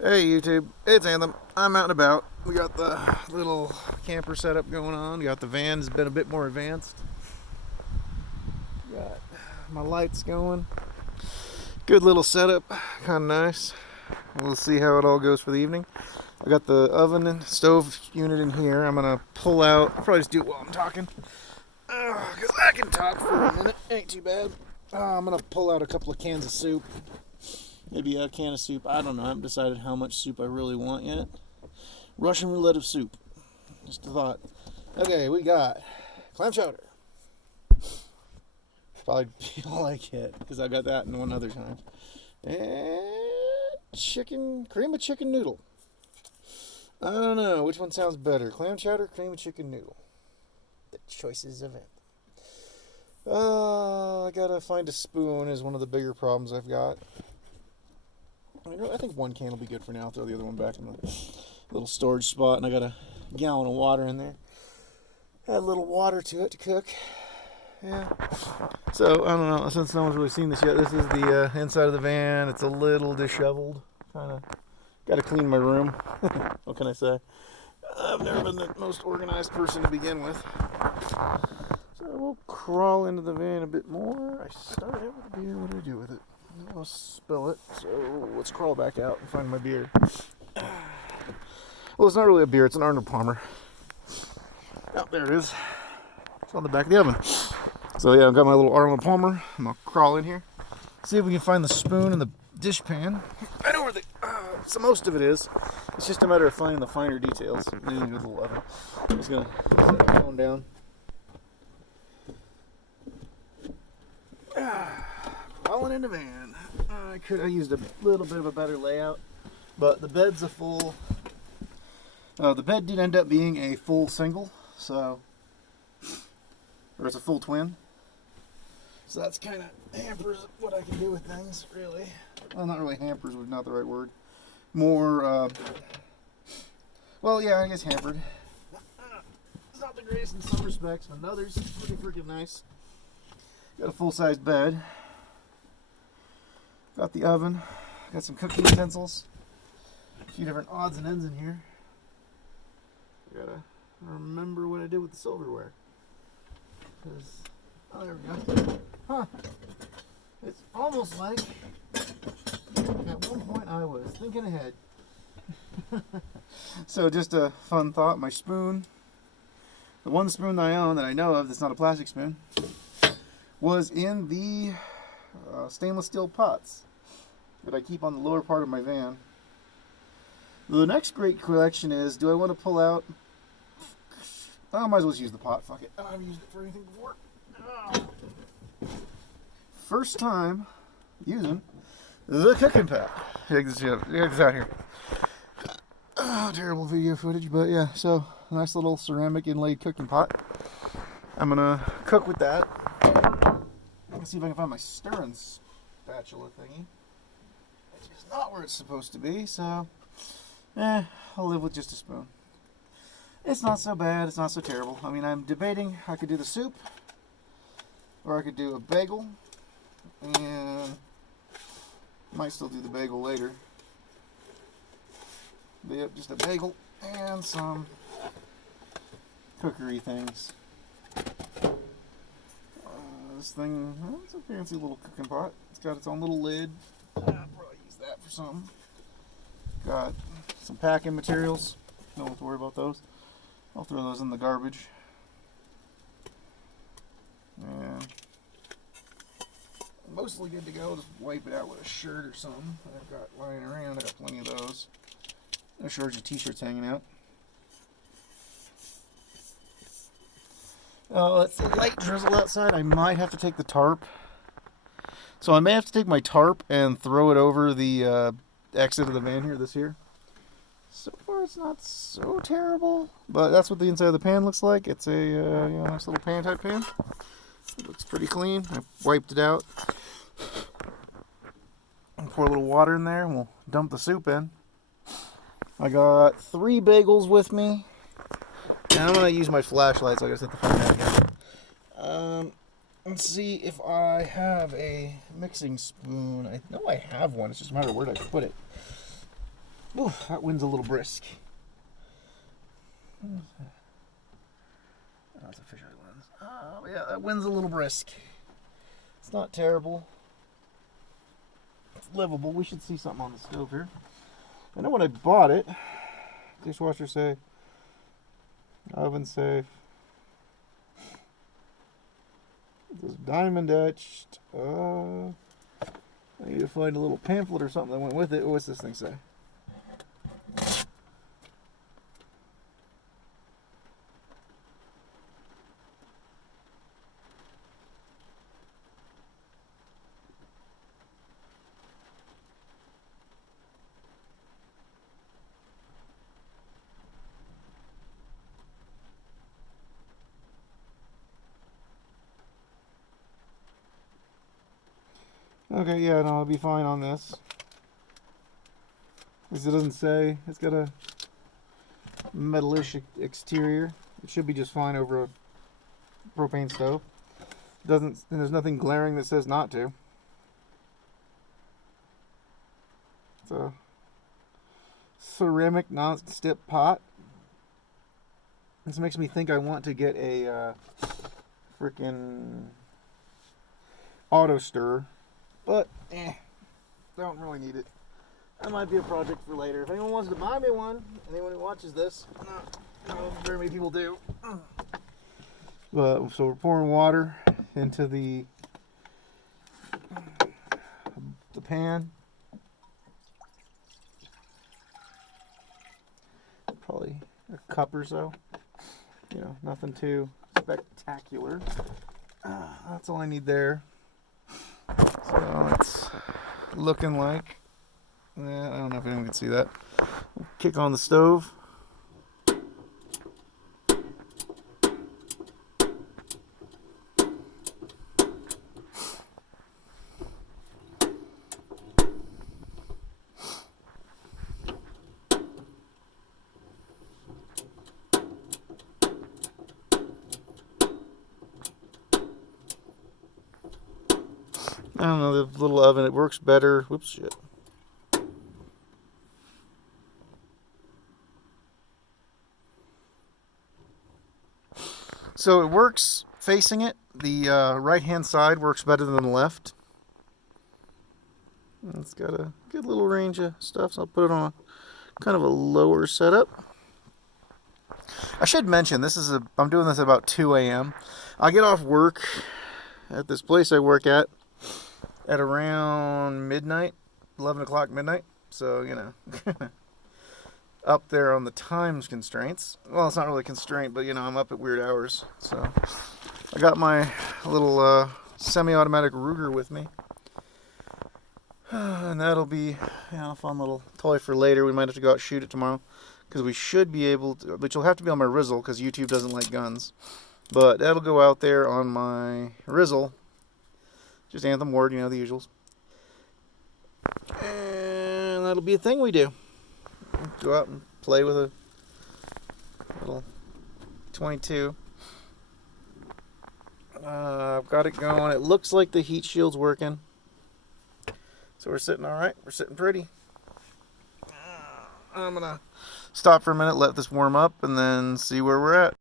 Hey YouTube, it's Anthem. I'm out and about. We got the little camper setup going on. We got the van has been a bit more advanced. Got my lights going. Good little setup, kind of nice. We'll see how it all goes for the evening. I got the oven and stove unit in here. I'm gonna pull out. I'll probably just do it while I'm talking, cause I can talk for a minute. Ain't too bad. I'm gonna pull out a couple of cans of soup. Maybe a can of soup. I don't know. I haven't decided how much soup I really want yet. Russian roulette of soup. Just a thought. Okay, we got clam chowder. Probably be all I get because I got that in one other time. And cream of chicken noodle. I don't know which one sounds better, clam chowder, cream of chicken noodle. The choices of it. I gotta find a spoon is one of the bigger problems I've got. I think one can will be good for now. I'll throw the other one back in the little storage spot, and I got a gallon of water in there. Add a little water to it to cook. Yeah. So I don't know. Since no one's really seen this yet, this is the inside of the van. It's a little disheveled. Kind of got to clean my room. What can I say? I've never been the most organized person to begin with. So we'll crawl into the van a bit more. I started out with a beer. What do I do with it? I'll spill it. So let's crawl back out and find my beer. Well, it's not really a beer. It's an Arnold Palmer. Oh, there it is. It's on the back of the oven. So yeah, I've got my little Arnold Palmer. I'm gonna crawl in here, see if we can find the spoon and the dish pan. I know where so most of it is. It's just a matter of finding the finer details. Using a little oven. I'm just gonna set the phone down. Crawling in the van. I could have used a little bit of a better layout, but the bed's a full. The bed did end up being a full single, so. Or it's a full twin. So that's kind of hampers what I can do with things, really. Well, not really hampers, was not the right word. More, well, yeah, I guess hampered. It's not the greatest in some respects, but in others, it's pretty freaking nice. Got a full-sized bed. Got the oven. Got some cooking utensils. A few different odds and ends in here. Gotta remember what I did with the silverware. Oh, there we go. Huh. It's almost like at one point I was thinking ahead. So just a fun thought, my spoon, the one spoon that I own that I know of that's not a plastic spoon, was in the stainless steel pots that I keep on the lower part of my van. The next great collection is, do I want to pull out, I might as well just use the pot, fuck it. I've used it for anything before. First time using the cooking pot. Check this out here. Oh, terrible video footage, but yeah, so nice little ceramic inlaid cooking pot. I'm gonna cook with that. Let's see if I can find my stirring spatula thingy. It's just not where it's supposed to be, so I'll live with just a spoon. It's not so bad, it's not so terrible. I mean, I'm debating I could do the soup, or I could do a bagel, and might still do the bagel later. But yep, just a bagel and some cookery things. This thing, it's a fancy little cooking pot. It's got its own little lid. I'll probably use that for something. Got some packing materials. Don't have to worry about those. I'll throw those in the garbage. And mostly good to go. Just wipe it out with a shirt or something I've got lying around. I got plenty of those. No shortage of t-shirts hanging out. It's a light drizzle outside. I might have to take the tarp. So I may have to take my tarp and throw it over the exit of the van here, this here. So far it's not so terrible, but that's what the inside of the pan looks like. It's a nice little pan type pan. It looks pretty clean. I wiped it out. Pour a little water in there and we'll dump the soup in. I got 3 bagels with me. And I'm going to use my flashlight so I got to set the phone down again. Let's see if I have a mixing spoon. I know I have one. It's just a matter of where I put it. Oof, that wind's a little brisk. Oh, it's a fisheye lens. Oh, yeah, that wind's a little brisk. It's not terrible. It's livable. We should see something on the stove here. I know when I bought it, dishwasher safe, oven safe. This diamond etched. I need to find a little pamphlet or something that went with it. What's this thing say? Okay, yeah, no, I'll be fine on this. Because it doesn't say, it's got a metalish exterior. It should be just fine over a propane stove. Doesn't, and there's nothing glaring that says not to. It's a ceramic non-stick pot. This makes me think I want to get a freaking auto stir, but don't really need it. That might be a project for later. If anyone wants to buy me one, anyone who watches this, not very many people do. So we're pouring water into the pan. Probably a cup or so. You know, nothing too spectacular. That's all I need there. So it's looking like, I don't know if anyone can see that. Kick on the stove. I don't know, the little oven, it works better. Whoops, shit. So it works facing it. The right-hand side works better than the left. It's got a good little range of stuff, so I'll put it on kind of a lower setup. I should mention, I'm doing this at about 2 a.m. I get off work at this place I work at around midnight, 11 o'clock midnight. So, you know, up there on the times constraints. Well, it's not really a constraint, but, you know, I'm up at weird hours. So I got my little semi-automatic Ruger with me. And that'll be, you know, a fun little toy for later. We might have to go out and shoot it tomorrow. Because we should be able to, but you'll have to be on my Rizzle because YouTube doesn't like guns. But that'll go out there on my Rizzle. Just Anthem Ward, you know, the usuals. And that'll be a thing we do. Go out and play with a little 22. I've got it going. It looks like the heat shield's working. So we're sitting all right. We're sitting pretty. I'm going to stop for a minute, let this warm up, and then see where we're at.